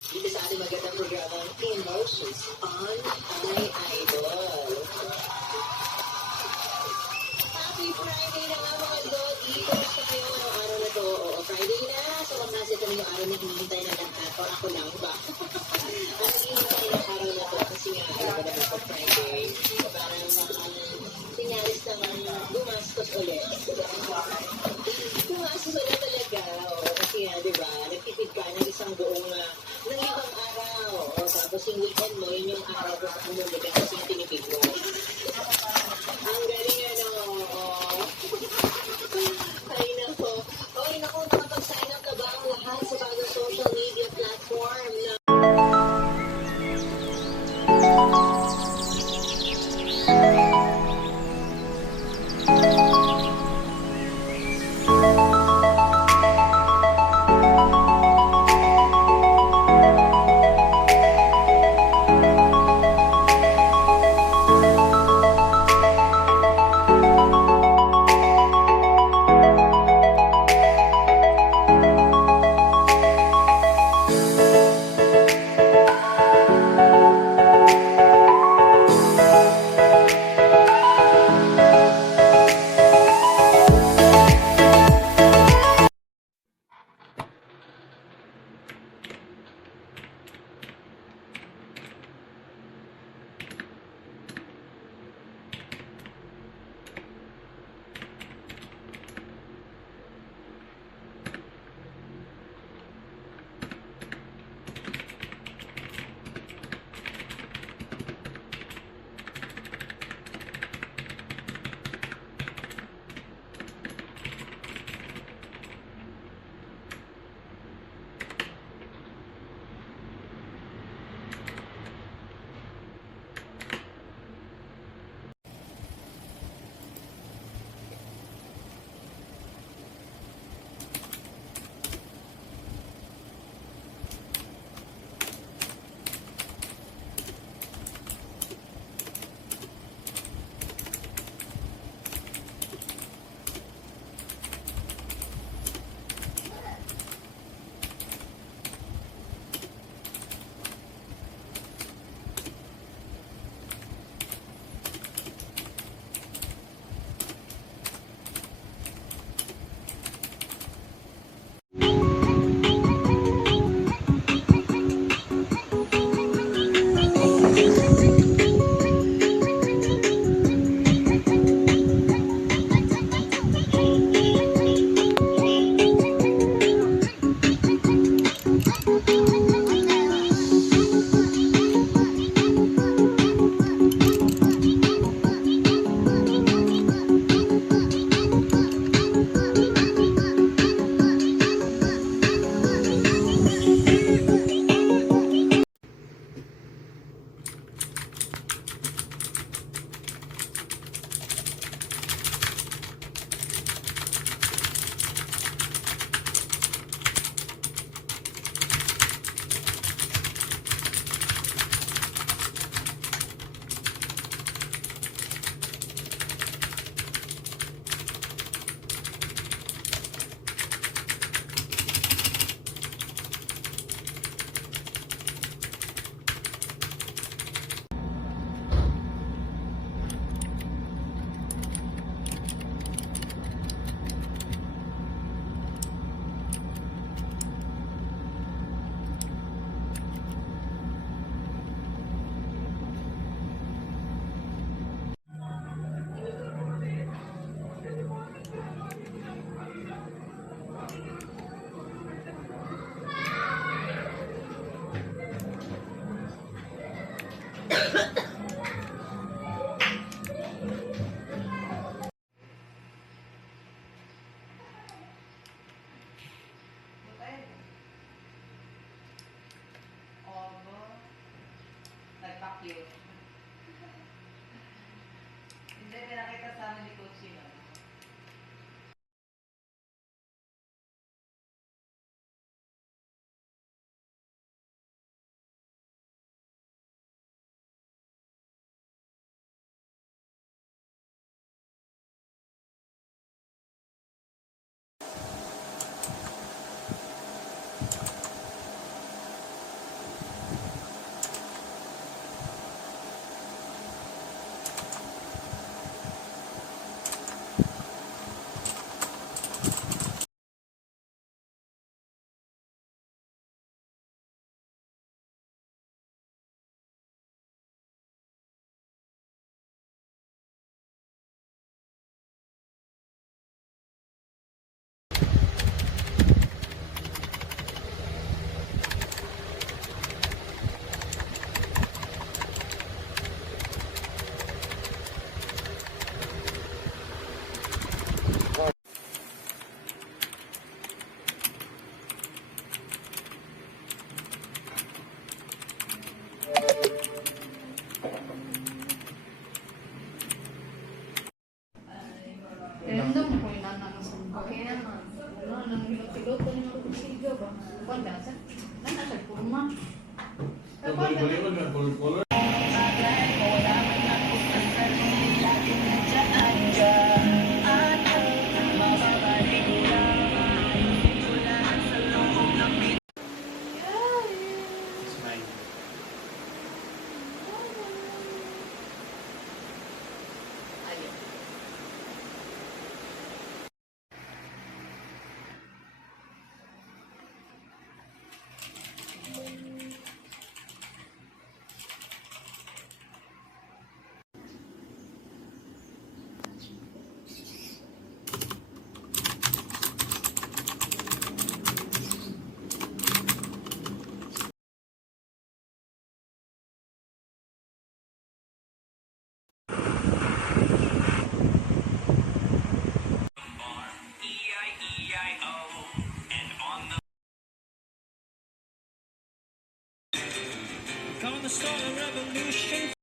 Dito sa ating magandang programa, Emotions on iIdol. Happy Friday na nga mga Lodi! Kumusta kayo ngayong araw na to? Oo, Friday na. So, wakas ito na yung araw na hinihintay na lahat. O ako lang ba? Ang hinihintay ng araw na to kasi nga, alam ko naman sa Friday. Parang sinyalis naman gumastos ulit. Gumastos ulit talaga. Oo, kasi nga, di ba? Nagtipid ka ng isang buong ng ibang araw. O, tapos yung weekend mo, yun yung araw ko sa kumuli kasi yung tinipid mo. Ang galing ano. Ay nako. Ay nako, nakapag-sign up na ba ang lahat sa bagong social media platform na nag-vacuum. Hindi, pinakita sa amin ni Coach yun. balik-balik na color. Smile. Ayun. Gonna start a revolution.